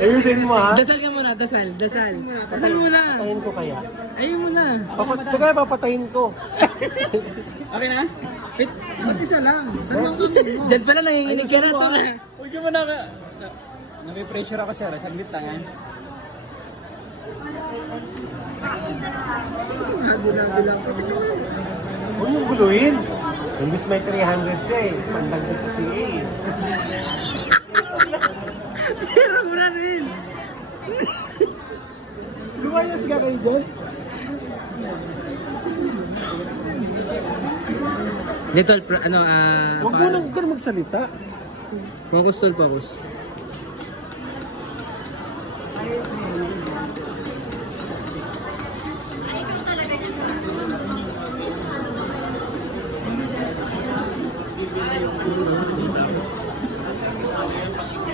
Ayusin mo ha. Dasal ka muna, dasal. Dasal. Dasal muna. Papatayin ko kaya. Ayun muna. Kaya papatayin ko. Okay na? Ba't isa lang? Dalawang kamay mo. Diyan pala nanginginig ka na ito na. Huwag mo na ka. Nami-pressure ako sir. Saglit lang yan. Huwag mong guluhin. Imbis may 300 siya eh. Pandagdag sa CA. Sira mo na rin. Lumayas ka kayo dyan. Little, ano, Huwag mo nang ka magsalita. focus tol, focus.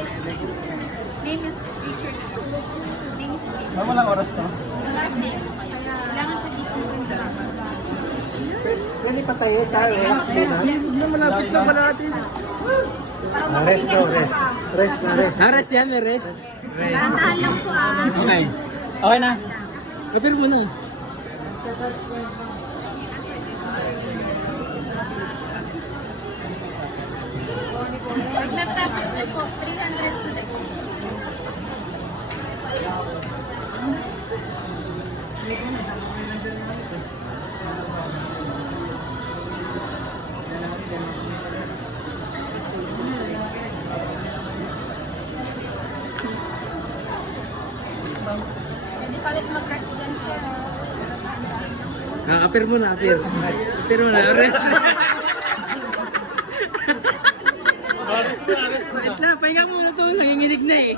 Name is feature na. Name is feature. Ano walang oras to? Kasi, kailangan pag-isip ko siya. Pwede patayin tayo. Malapit na pala natin. Rest no, rest. Rest na rest. Rest yan, may rest. Okay. Tahan lang po Okay. Okay na. Apir mo na. Pag nagtapos na po, 300 sila. Hindi palit mag-rest dyan, sir. Apir mo na, apir. Apir mo na, rest. Wait na, pahinga muna to. Nanginginig na eh.